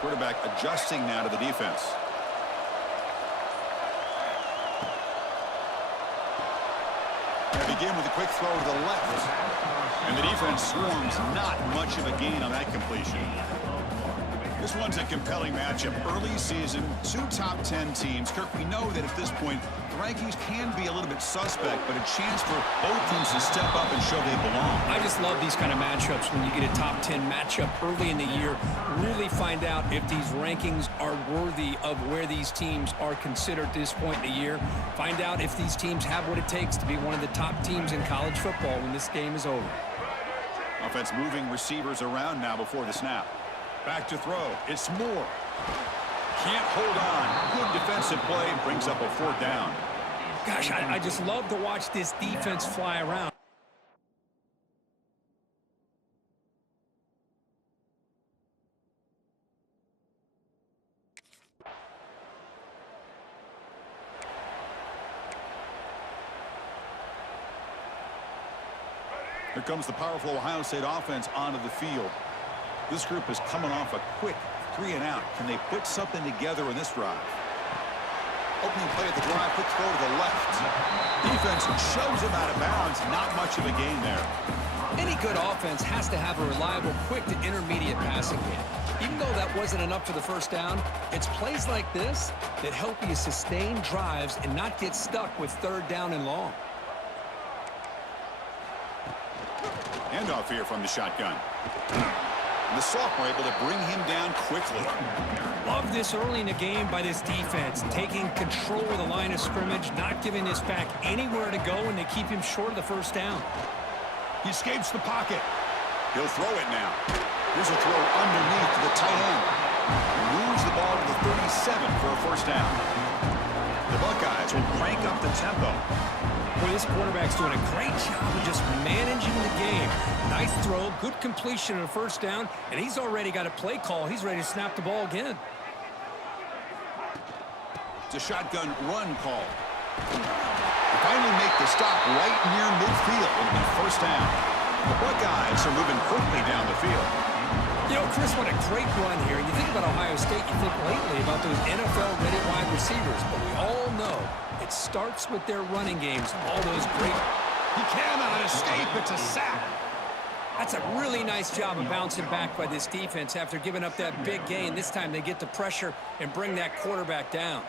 Quarterback adjusting now to the defense. They begin with a quick throw to the left. And the defense swarms not much of a gain on that completion. This one's a compelling matchup. Early season, two top 10 teams. Kirk, we know that at this point, the rankings can be a little bit suspect, but a chance for both teams to step up and show they belong. I just love these kind of matchups when you get a top 10 matchup early in the year. Really find out if these rankings are worthy of where these teams are considered at this point in the year. Find out if these teams have what it takes to be one of the top teams in college football when this game is over. Offense moving receivers around now before the snap. Back to throw. It's Moore. Can't hold on. Good defensive play. Brings up a 4th down. Gosh, I just love to watch this defense fly around. Here comes the powerful Ohio State offense onto the field. This group is coming off a quick 3-and-out. Can they put something together in this drive? Opening play at the drive, quick throw to the left. Defense shows him out of bounds. Not much of a gain there. Any good offense has to have a reliable, quick to intermediate passing game. Even though that wasn't enough for the first down, it's plays like this that help you sustain drives and not get stuck with 3rd down and long. Handoff here from the shotgun. And the sophomore able to bring him down quickly. Love this early in the game by this defense, taking control of the line of scrimmage, not giving this back anywhere to go, and they keep him short of the first down. He escapes the pocket. He'll throw it now. Here's a throw underneath to the tight end. Moves the ball to the 37 for a first down. The Buckeyes will crank up the tempo. Boy, this quarterback's doing a great job of just managing the game. Nice throw, good completion on a first down, and he's already got a play call. He's ready to snap the ball again. It's a shotgun run call. They finally make the stop right near midfield. It'll be first down. The Buckeyes are moving quickly down the field. You know, Chris, what a great run here. You think about Ohio State, you think lately about those NFL-ready wide receivers, but we all know it starts with their running games. All those great... He cannot escape. It's a sack. That's a really nice job of bouncing back by this defense after giving up that big gain. This time they get the pressure and bring that quarterback down.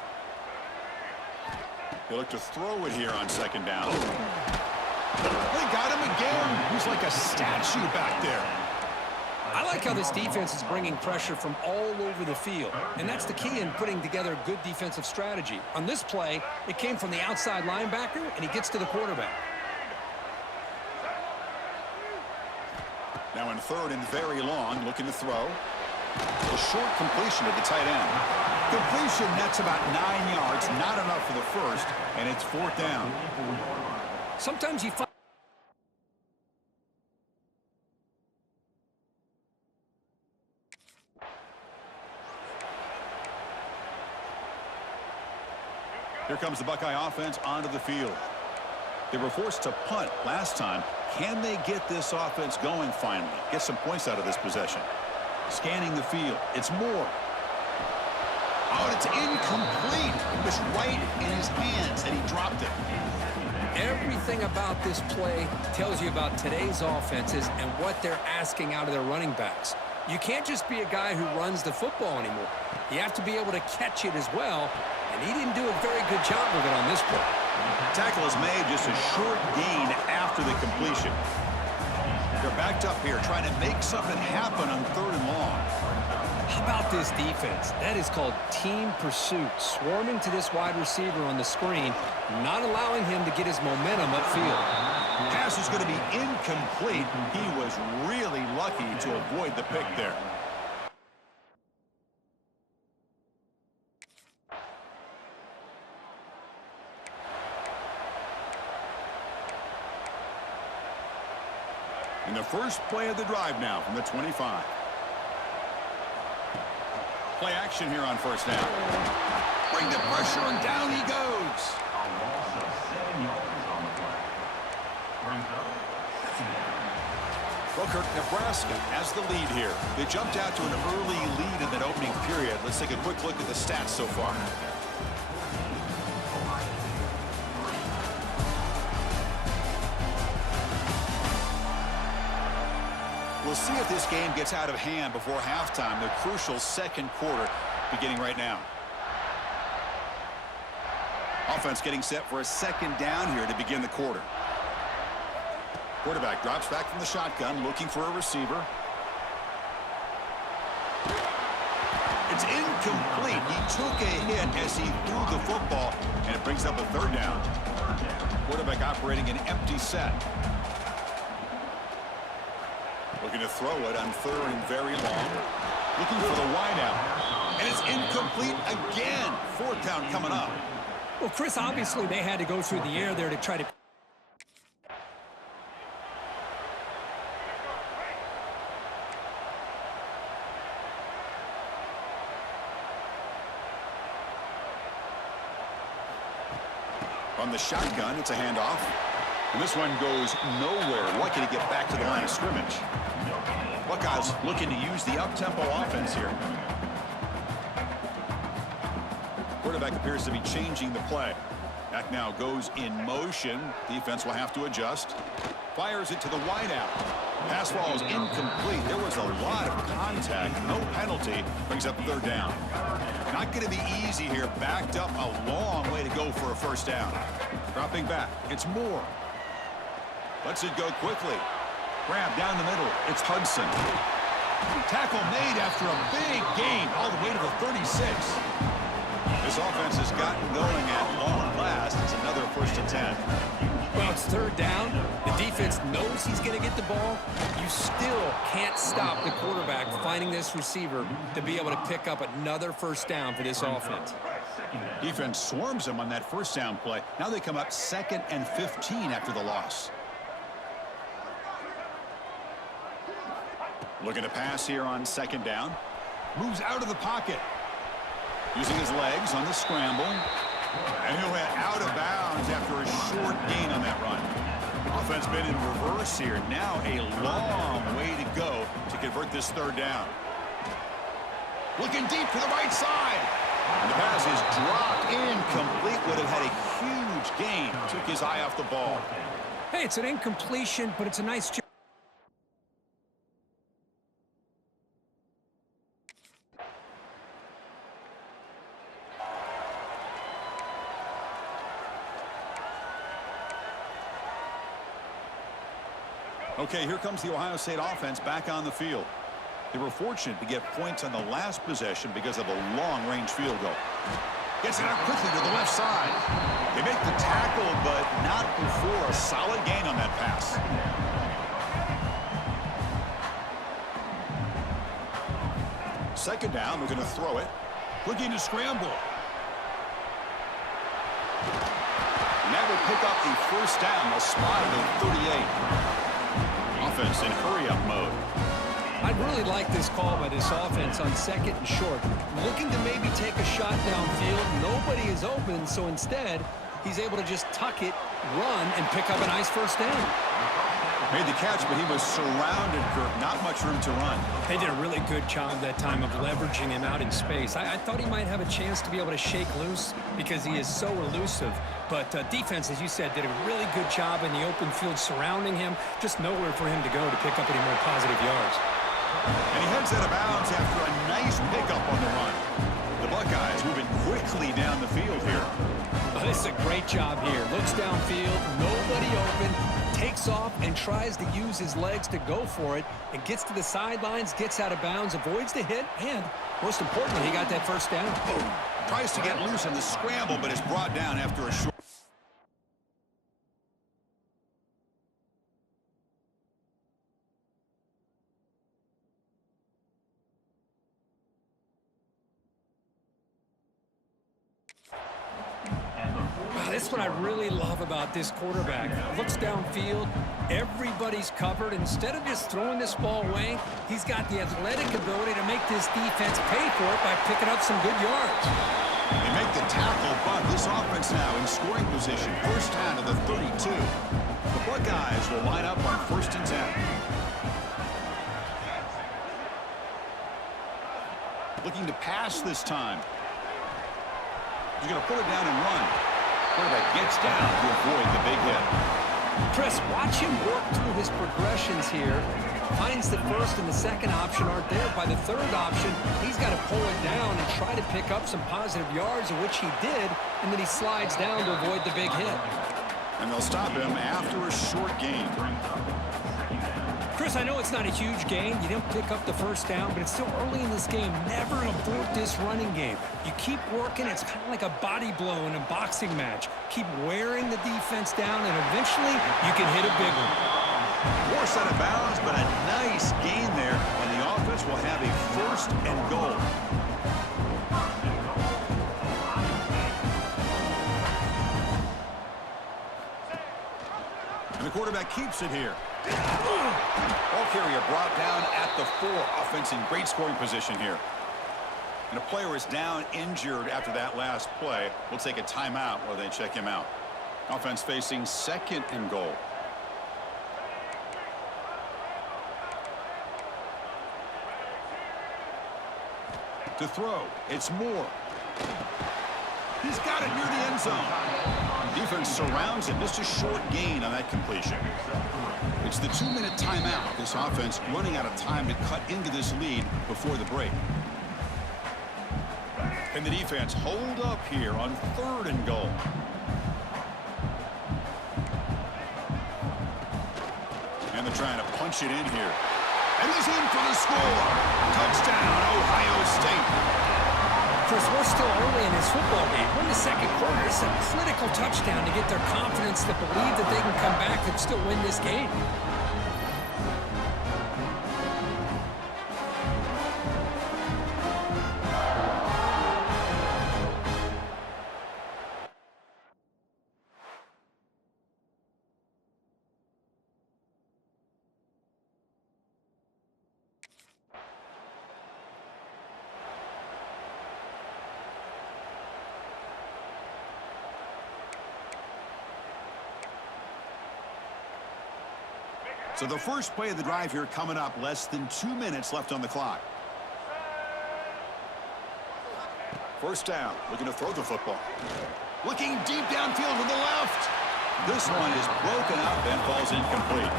They look to throw it here on 2nd down. They got him again. He's like a statue back there. I like how this defense is bringing pressure from all over the field, and that's the key in putting together a good defensive strategy. On this play, it came from the outside linebacker, and he gets to the quarterback. Now in 3rd and very long, looking to throw. A short completion to the tight end. Completion nets about 9 yards, not enough for the first, and it's 4th down. Sometimes you find... Here comes the Buckeye offense onto the field. They were forced to punt last time. Can they get this offense going finally? Get some points out of this possession. Scanning the field. It's Moore. Oh, and it's incomplete. It was right in his hands, and he dropped it. Everything about this play tells you about today's offenses and what they're asking out of their running backs. You can't just be a guy who runs the football anymore. You have to be able to catch it as well, and he didn't do a very good job of it on this play. Tackle is made, just a short gain after the completion. They're backed up here, trying to make something happen on 3rd and long. How about this defense? That is called team pursuit. Swarming to this wide receiver on the screen, not allowing him to get his momentum upfield. Pass is going to be incomplete. He was really lucky to avoid the pick there. And the first play of the drive now from the 25. Play action here on 1st down. Bring the pressure, and down he goes. Well, Kirk, Nebraska has the lead here. They jumped out to an early lead in that opening period. Let's take a quick look at the stats so far. We'll see if this game gets out of hand before halftime. The crucial second quarter beginning right now. Offense getting set for a second down here to begin the quarter. Quarterback drops back from the shotgun, looking for a receiver. It's incomplete. He took a hit as he threw the football, and it brings up a third down. Quarterback operating an empty set. Looking to throw it on third and very long. Looking for the wideout. And it's incomplete again. Fourth down coming up. Well, Chris, obviously they had to go through the air there to try to... On the shotgun, it's a handoff. And this one goes nowhere. Lucky to get back to the line of scrimmage. Buckeyes looking to use the up-tempo offense here. Quarterback appears to be changing the play. Back now goes in motion. Defense will have to adjust. Fires it to the wideout. Pass ball is incomplete. There was a lot of contact. No penalty. Brings up third down. Not going to be easy here. Backed up a long way to go for a first down. Dropping back. It's Moore. Lets it go quickly. Grab down the middle. It's Hudson. Tackle made after a big gain all the way to the 36. This offense has gotten going at long last. It's another first and 10. Well, it's third down. The defense knows he's going to get the ball. You still can't stop the quarterback finding this receiver to be able to pick up another first down for this offense. Defense swarms him on that first down play. Now they come up 2nd and 15 after the loss. Looking to pass here on second down. Moves out of the pocket. Using his legs on the scramble. And he'll head out of bounds after a short gain on that run. Offense been in reverse here. Now a long way to go to convert this third down. Looking deep to the right side. And the pass is dropped incomplete. Would have had a huge gain. Took his eye off the ball. Hey, it's an incompletion, but it's a nice job. Okay, here comes the Ohio State offense back on the field. They were fortunate to get points on the last possession because of a long-range field goal. Gets it out quickly to the left side. They make the tackle, but not before a solid gain on that pass. Second down, they're going to throw it. Looking to scramble. And that will pick up the first down. They'll spot it at 38. Offense in hurry-up mode. I really like this call by this offense on second and short. Looking to maybe take a shot downfield. Nobody is open, so instead, he's able to just tuck it, run, and pick up a nice first down. Made the catch, but he was surrounded, Kirk. Not much room to run. They did a really good job that time of leveraging him out in space. I thought he might have a chance to be able to shake loose because he is so elusive. But defense, as you said, did a really good job in the open field surrounding him. Just nowhere for him to go to pick up any more positive yards. And he heads out of bounds after a nice pickup on the run. The Buckeyes moving quickly down the field here. Oh, this is a great job here. Looks downfield, nobody open, takes off and tries to use his legs to go for it, and gets to the sidelines, gets out of bounds, avoids the hit, and most importantly, he got that first down. Tries to get loose in the scramble, but is brought down after a short. That's what I really love about this quarterback. Looks downfield, everybody's covered. Instead of just throwing this ball away, he's got the athletic ability to make this defense pay for it by picking up some good yards. They make the tackle, but this offense now in scoring position. First down to the 32. The Buckeyes will line up on 1st and 10. Looking to pass this time. He's going to put it down and run. Quarterback gets down to avoid the big hit. Chris, watch him work through his progressions here. Finds the first and the second option aren't there. By the third option, he's got to pull it down and try to pick up some positive yards, which he did, and then he slides down to avoid the big hit. And they'll stop him after a short gain. Chris, I know it's not a huge gain. You didn't pick up the first down, but it's still early in this game. Never abort this running game. You keep working. It's kind of like a body blow in a boxing match. Keep wearing the defense down, and eventually you can hit a big one. Force out of bounds, but a nice gain there, and the offense will have a first and goal. And the quarterback keeps it here. Ball carrier brought down at the 4. Offense in great scoring position here. And a player is down injured after that last play. We'll take a timeout while they check him out. Offense facing second and goal. To throw, it's Moore. He's got it near the end zone. Defense surrounds him. Just a short gain on that completion. It's the 2-minute timeout. This offense running out of time to cut into this lead before the break. And the defense hold up here on third and goal. And they're trying to punch it in here. And he's in for the score. Touchdown, Ohio State. Chris, we're still early in this football game. We're in the second quarter. It's a critical touchdown to get their confidence to believe that they can come back and still win this game. So the first play of the drive here coming up, less than 2 minutes left on the clock. First down, looking to throw the football. Looking deep downfield to the left. This one is broken up and falls incomplete.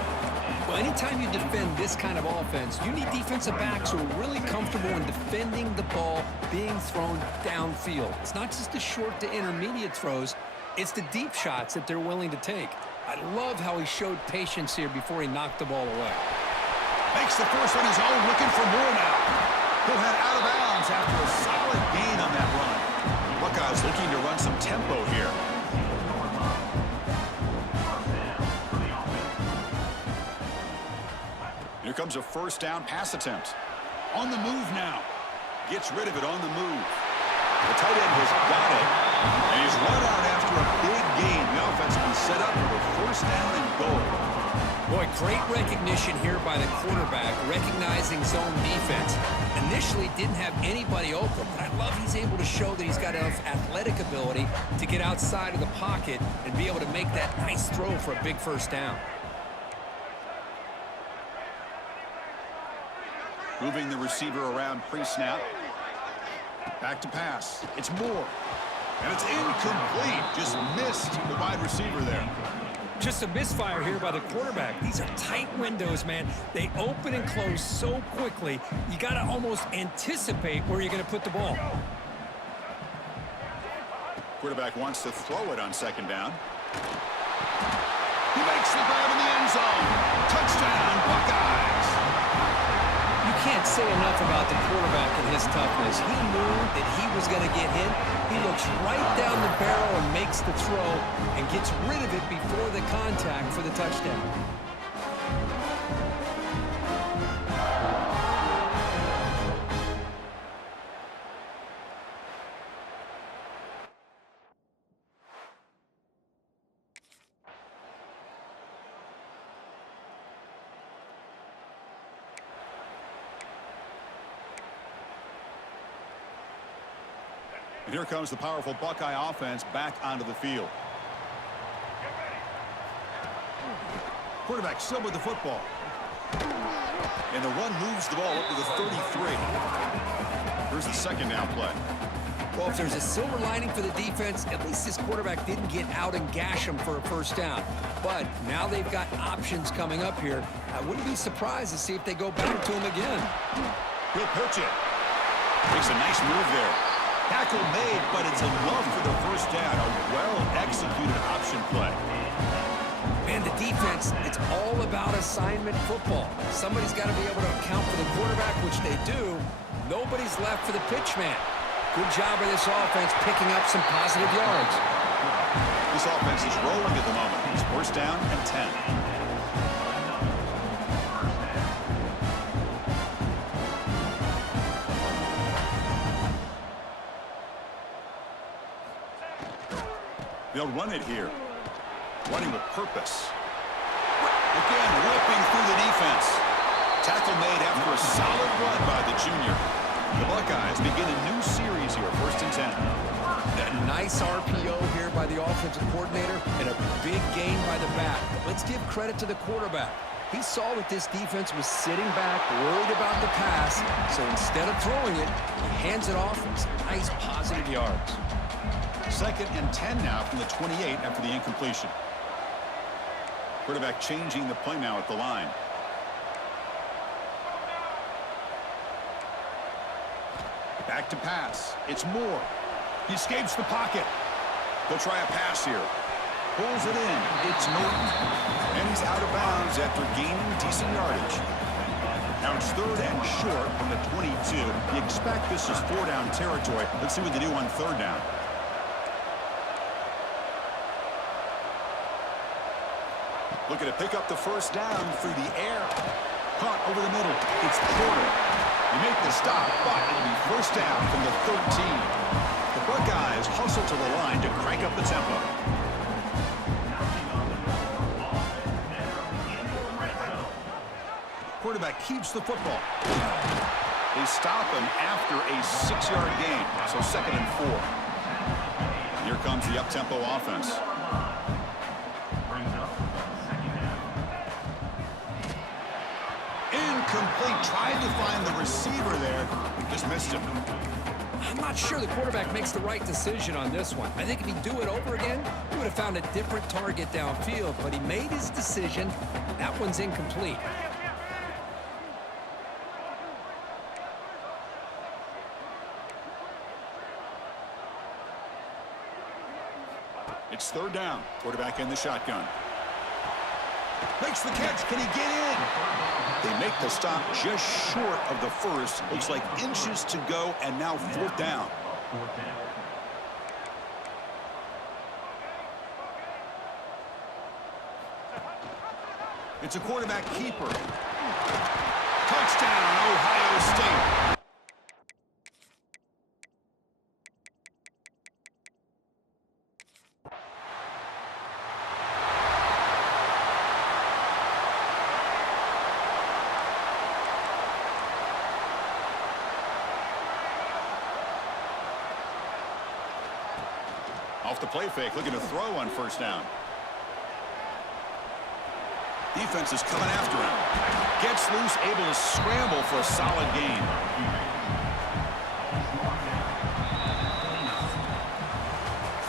Well, anytime you defend this kind of offense, you need defensive backs who are really comfortable in defending the ball being thrown downfield. It's not just the short to intermediate throws, it's the deep shots that they're willing to take. I love how he showed patience here before he knocked the ball away. Makes the first on his own, looking for more now. He'll head out of bounds after a solid gain on that run. Buckeyes looking to run some tempo here. Here comes a first down pass attempt. On the move now. Gets rid of it on the move. The tight end has got it. And he's run out after a big gain. The offense will be set up for a first down and goal. Boy, great recognition here by the quarterback, recognizing zone defense. Initially didn't have anybody open, but I love he's able to show that he's got enough athletic ability to get outside of the pocket and be able to make that nice throw for a big first down. Moving the receiver around pre-snap. Back to pass. It's Moore. And it's incomplete. Just missed the wide receiver there. Just a misfire here by the quarterback. These are tight windows, man. They open and close so quickly, you got to almost anticipate where you're going to put the ball. Quarterback wants to throw it on second down. He makes the grab in the end zone. Touchdown, Buckeyes. You can't say enough about the quarterback and his toughness. He knew that he was going to get hit. He looks right down the barrel and makes the throw and gets rid of it before the contact for the touchdown. And here comes the powerful Buckeye offense back onto the field. Quarterback still with the football. And the run moves the ball up to the 33. Here's the second down play. Well, if there's a silver lining for the defense, at least this quarterback didn't get out and gash him for a first down. But now they've got options coming up here. I wouldn't be surprised to see if they go back to him again. He'll pitch it. Makes a nice move there. Tackle made, but it's enough for the first down. A well-executed option play. Man, the defense, it's all about assignment football. Somebody's got to be able to account for the quarterback, which they do. Nobody's left for the pitch man. Good job by this offense picking up some positive yards. This offense is rolling at the moment. It's first down and 10. They'll run it here. Running with purpose. Again, whipping through the defense. Tackle made after a solid run by the junior. The Buckeyes begin a new series here, first and 10. A nice RPO here by the offensive coordinator and a big gain by the back. Let's give credit to the quarterback. He saw that this defense was sitting back, worried about the pass, so instead of throwing it, he hands it off for some nice positive yards. Second and 10 now from the 28 after the incompletion. Quarterback changing the play now at the line. Back to pass. It's Moore. He escapes the pocket. They'll try a pass here. Pulls it in. It's Norton. And he's out of bounds after gaining decent yardage. Now it's third and short from the 22. You expect this is four-down territory. Let's see what they do on third down. Looking to pick up the first down through the air. Caught over the middle. It's Porter. You make the stop, but it'll be first down from the 13. The Buckeyes hustle to the line to crank up the tempo. Quarterback keeps the football. They stop him after a 6-yard gain, so second and 4. Here comes the up-tempo offense. Incomplete. Tried to find the receiver there. Just missed him. I'm not sure the quarterback makes the right decision on this one. I think if he'd do it over again, he would have found a different target downfield, but he made his decision. That one's incomplete. It's third down. Quarterback in the shotgun. Makes the catch. Can he get in? They make the stop just short of the first. Looks like inches to go, and now fourth down. It's a quarterback keeper. Touchdown, Ohio State. Off the play fake, looking to throw on first down. Defense is coming after him. Gets loose, able to scramble for a solid gain.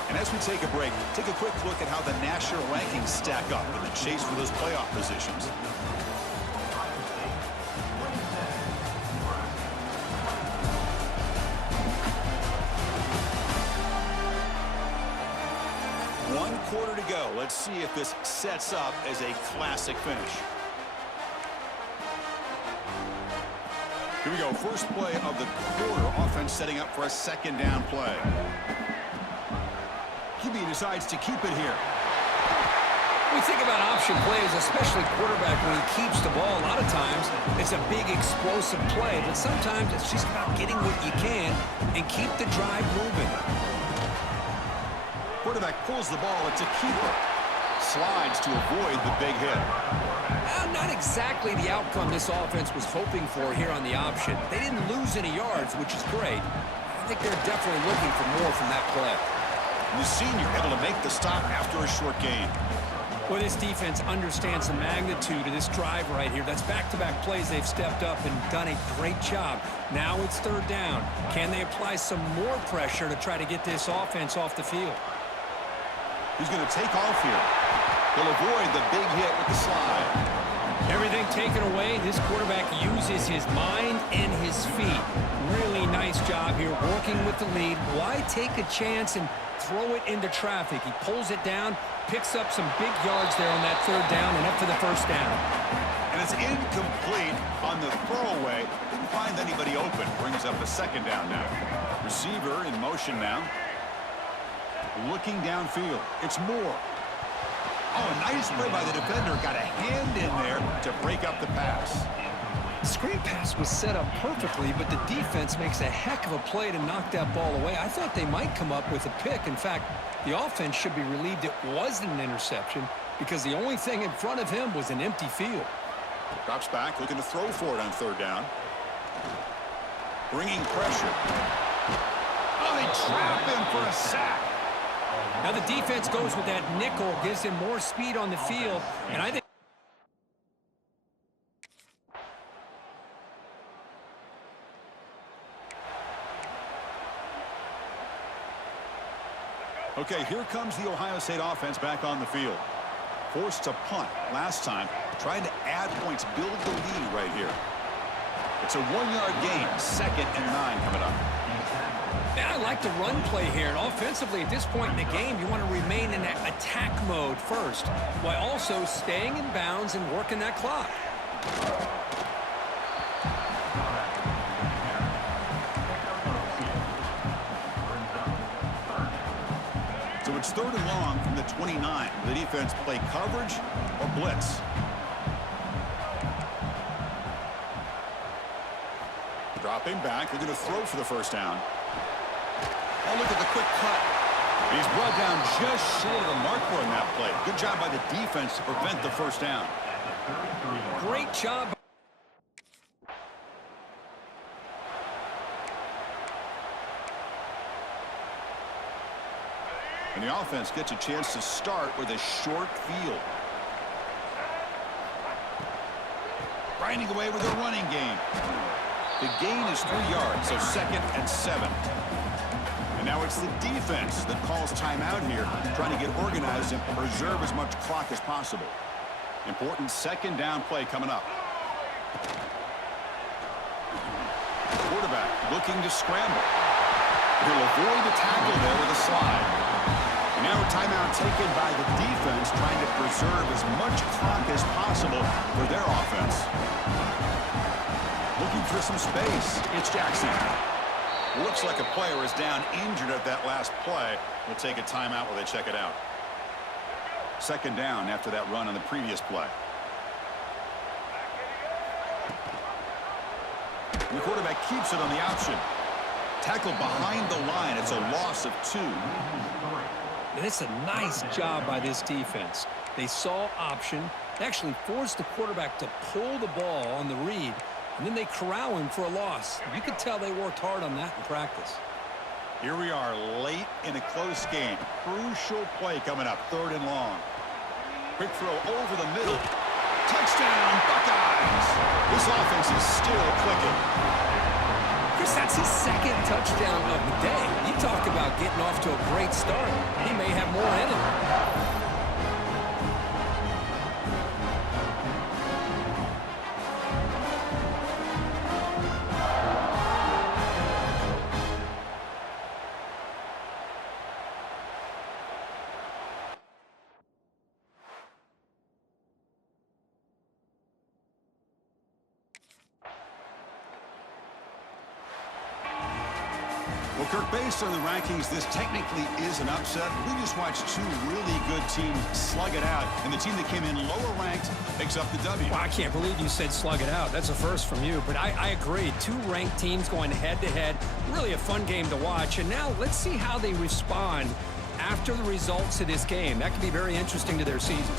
And as we take a break, take a quick look at how the national rankings stack up in the chase for those playoff positions. One quarter to go. Let's see if this sets up as a classic finish. Here we go. First play of the quarter. Offense setting up for a second down play. QB decides to keep it here. We think about option plays, especially quarterback, when he keeps the ball. A lot of times, it's a big explosive play, but sometimes it's just about getting what you can and keep the drive moving. Quarterback pulls the ball. It's a keeper. Slides to avoid the big hit. Not exactly the outcome this offense was hoping for here on the option. They didn't lose any yards, which is great. I think they're definitely looking for more from that play. And the senior able to make the stop after a short gain. Well, this defense understands the magnitude of this drive right here. That's back-to-back plays. They've stepped up and done a great job. Now it's third down. Can they apply some more pressure to try to get this offense off the field? He's going to take off here. He'll avoid the big hit with the slide. Everything taken away, this quarterback uses his mind and his feet. Really nice job here working with the lead. Why take a chance and throw it into traffic? He pulls it down, picks up some big yards there on that third down, and up for the first down. And it's incomplete on the throwaway. Didn't find anybody open. Brings up a second down now. Receiver in motion now. Looking downfield. It's Moore. Oh, nice play by the defender. Got a hand in there to break up the pass. The screen pass was set up perfectly, but the defense makes a heck of a play to knock that ball away. I thought they might come up with a pick. In fact, the offense should be relieved it wasn't an interception because the only thing in front of him was an empty field. Drops back, looking to throw for it on third down. Bringing pressure. Oh, they trap him for a sack. Now the defense goes with that nickel, gives him more speed on the field, and I think okay, here comes the Ohio State offense back on the field. Forced to punt last time, trying to add points, build the lead right here. It's a 1-yard gain, 2nd and 9 coming up. I like the run play here. And offensively, at this point in the game, you want to remain in that attack mode first, while also staying in bounds and working that clock. So it's 3rd and long from the 29. The defense play coverage or blitz. Dropping back. They're going to throw for the first down. Oh, look at the quick cut. He's brought down just short of the mark for in that play. Good job by the defense to prevent the first down. Great job. And the offense gets a chance to start with a short field. Grinding away with a running game. The gain is 3 yards, so 2nd and 7. And now it's the defense that calls timeout here, trying to get organized and preserve as much clock as possible. Important 2nd down play coming up. Quarterback looking to scramble. He'll avoid the tackle there with a slide. And now a timeout taken by the defense, trying to preserve as much clock as possible for their offense. Looking for some space. It's Jackson. Looks like a player is down injured at that last play. We'll take a timeout while they check it out. 2nd down after that run on the previous play. And the quarterback keeps it on the option. Tackled behind the line. It's a loss of 2. And it's a nice job by this defense. They saw option. They actually forced the quarterback to pull the ball on the read, and then they corral him for a loss. You could tell they worked hard on that in practice. Here we are late in a close game. Crucial play coming up, 3rd and long. Quick throw over the middle. Touchdown, Buckeyes! This offense is still clicking. Chris, that's his 2nd touchdown of the day. You talk about getting off to a great start. He may have more in him. Well, Kirk, based on the rankings, this technically is an upset. We just watched 2 really good teams slug it out, and the team that came in lower ranked picks up the W. Well, I can't believe you said slug it out. That's a first from you, but I agree. 2 ranked teams going head-to-head. Really a fun game to watch, and now let's see how they respond after the results of this game. That could be very interesting to their season.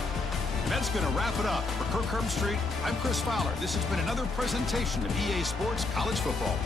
And that's going to wrap it up. For Kirk Herbstreit, I'm Chris Fowler. This has been another presentation of EA Sports College Football.